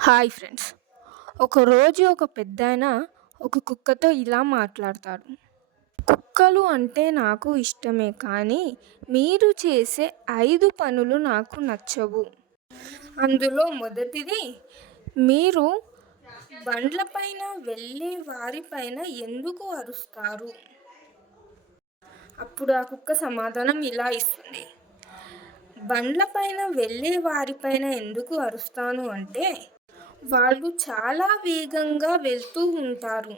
Hi friends. ఒకరోజు ఒక పెద్దాయన ఒక కుక్కతో ఇలా మాట్లాడతాడు. కుక్కలు అంటే నాకు ఇష్టమే కానీ మీరు చేసే ఐదు పనులు నాకు నచ్చవు. అందులో మొదటిది మీరు బండ్లపైన వెళ్ళే వారిపైన ఎందుకు అరుస్తారు? అప్పుడు ఆ కుక్క సమాధానం ఇలా ఇస్తుంది. బండ్లపైన వెళ్ళే వారిపైన ఎందుకు అరుస్తాను అంటే వాళ్ళు చాలా వేగంగా వెళ్తూ ఉంటారు.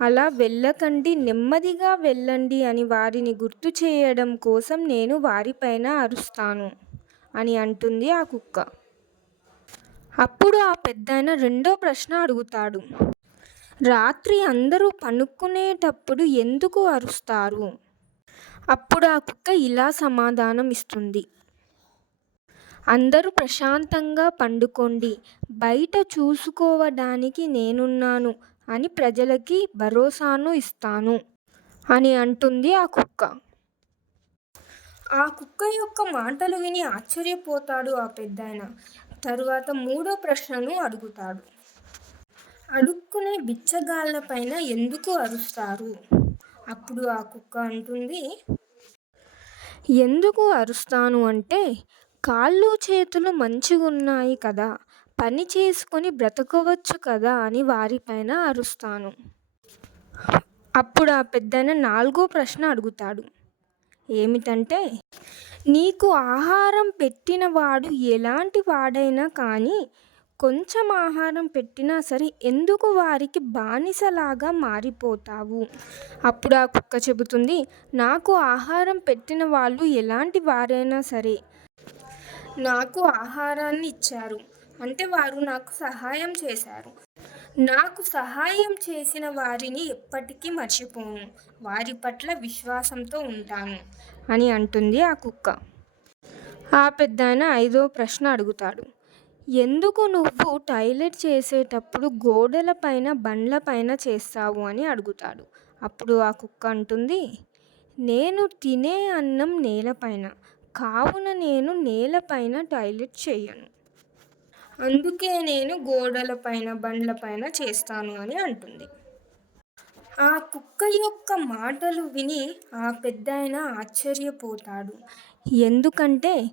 అలా వెళ్ళకండి నెమ్మదిగా వెళ్ళండి అని వారిని గుర్తు చేయడం కోసం నేను వారిపైన అరుస్తాను అని అంటుంది ఆ కుక్క. అప్పుడు ఆ పెద్దాయన రెండో ప్రశ్న అడుగుతాడు. రాత్రి అందరూ పనుక్కునేటప్పుడు ఎందుకు అరుస్తారు? అప్పుడు ఆ కుక్క ఇలా సమాధానం ఇస్తుంది. అందరూ ప్రశాంతంగా పండుకోండి. బయట చూసుకోవడానికి నేనున్నాను అని ప్రజలకి భరోసాను ఇస్తాను అని అంటుంది ఆ కుక్క. ఆ కుక్క యొక్క మాటలు విని ఆశ్చర్యపోతాడు ఆ పెద్దాయన. తరువాత మూడో ప్రశ్నను అడుగుతాడు. అడుక్కునే బిచ్చగాళ్ళపైన ఎందుకు అరుస్తారు? అప్పుడు ఆ కుక్క అంటుంది ఎందుకు అరుస్తాను అంటే కాళ్ళు చేతులు మంచిగున్నాయి కదా పని చేసుకొని బ్రతకవచ్చు కదా అని వారిపైన అరుస్తాను. అప్పుడు ఆ పెద్దన నాలుగో ప్రశ్న అడుగుతాడు. ఏమిటంటే నీకు ఆహారం పెట్టిన వాడు ఎలాంటి వాడైనా కానీ కొంచెం ఆహారం పెట్టినా సరే ఎందుకు వారికి బానిసలాగా మారిపోతావు? అప్పుడు ఆ కుక్క చెబుతుంది నాకు ఆహారం పెట్టిన వాళ్ళు ఎలాంటి వారైనా సరే నాకు ఆహారాన్ని ఇచ్చారు. అంటే వారు నాకు సహాయం చేశారు. నాకు సహాయం చేసిన వారిని ఎప్పటికీ మర్చిపోను. వారి పట్ల విశ్వాసంతో ఉంటాను అని అంటుంది ఆ కుక్క. ఆ పెద్దాయన ఐదో ప్రశ్న అడుగుతాడు. ఎందుకు నువ్వు టాయిలెట్ చేసేటప్పుడు గోడల పైన బండ్ల పైన చేస్తావు అని అడుగుతాడు. అప్పుడు ఆ కుక్క అంటుంది నేను తినే అన్నం నేలపైన కావున నేను నేలపైన టాయిలెట్ చేయను. అందుకే నేను గోడలపైన బండ్లపైన బండ్ల పైన చేస్తాను అని అంటుంది. ఆ కుక్క యొక్క మాటలు విని ఆ పెద్దాయన ఆశ్చర్యపోతాడు. ఎందుకంటే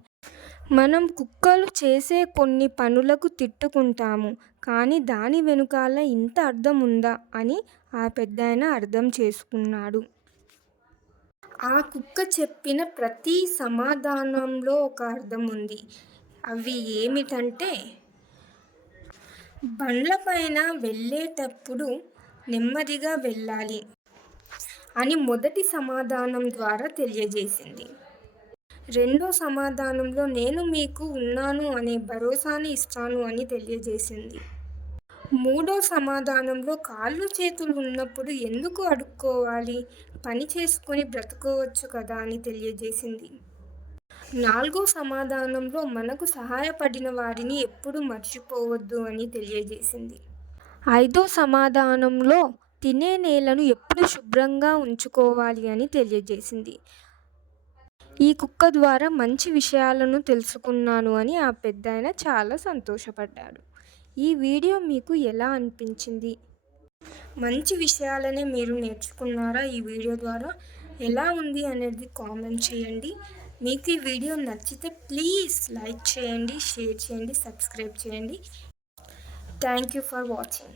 మనం కుక్కలు చేసే కొన్ని పనులకు తిట్టుకుంటాము కానీ దాని వెనుకాల ఇంత అర్థం ఉందా అని ఆ పెద్దాయన అర్థం చేసుకున్నాడు. ఆ కుక్క చెప్పిన ప్రతి సమాధానంలో ఒక అర్థం ఉంది. అవి ఏమిటంటే బండ్లపైన వెళ్ళేటప్పుడు నెమ్మదిగా వెళ్ళాలి అని మొదటి సమాధానం ద్వారా తెలియజేసింది. రెండో సమాధానంలో నేను మీకు ఉన్నాను అనే భరోసాని ఇస్తాను అని తెలియజేసింది. మూడో సమాధానంలో కాళ్ళు చేతులు ఉన్నప్పుడు ఎందుకు అడుక్కోవాలి? పని చేసుకొని బ్రతుకోవచ్చు కదా అని తెలియజేసింది. నాలుగో సమాధానంలో మనకు సహాయపడిన వారిని ఎప్పుడు మర్చిపోవద్దు అని తెలియజేసింది. ఐదో సమాధానంలో తినే నేలను ఎప్పుడు శుభ్రంగా ఉంచుకోవాలి అని తెలియజేసింది. ఈ కుక్క ద్వారా మంచి విషయాలను తెలుసుకున్నాను అని ఆ పెద్దాయన చాలా సంతోషపడ్డాడు. ఈ వీడియో మీకు ఎలా అనిపించింది? మంచి విషయాలనే మీరు నేర్చుకున్నారా ఈ వీడియో ద్వారా? ఎలా ఉంది అనేది కామెంట్ చేయండి. మీకు ఈ వీడియో నచ్చితే ప్లీజ్ లైక్ చేయండి షేర్ చేయండి సబ్స్క్రైబ్ చేయండి. Thank you for watching.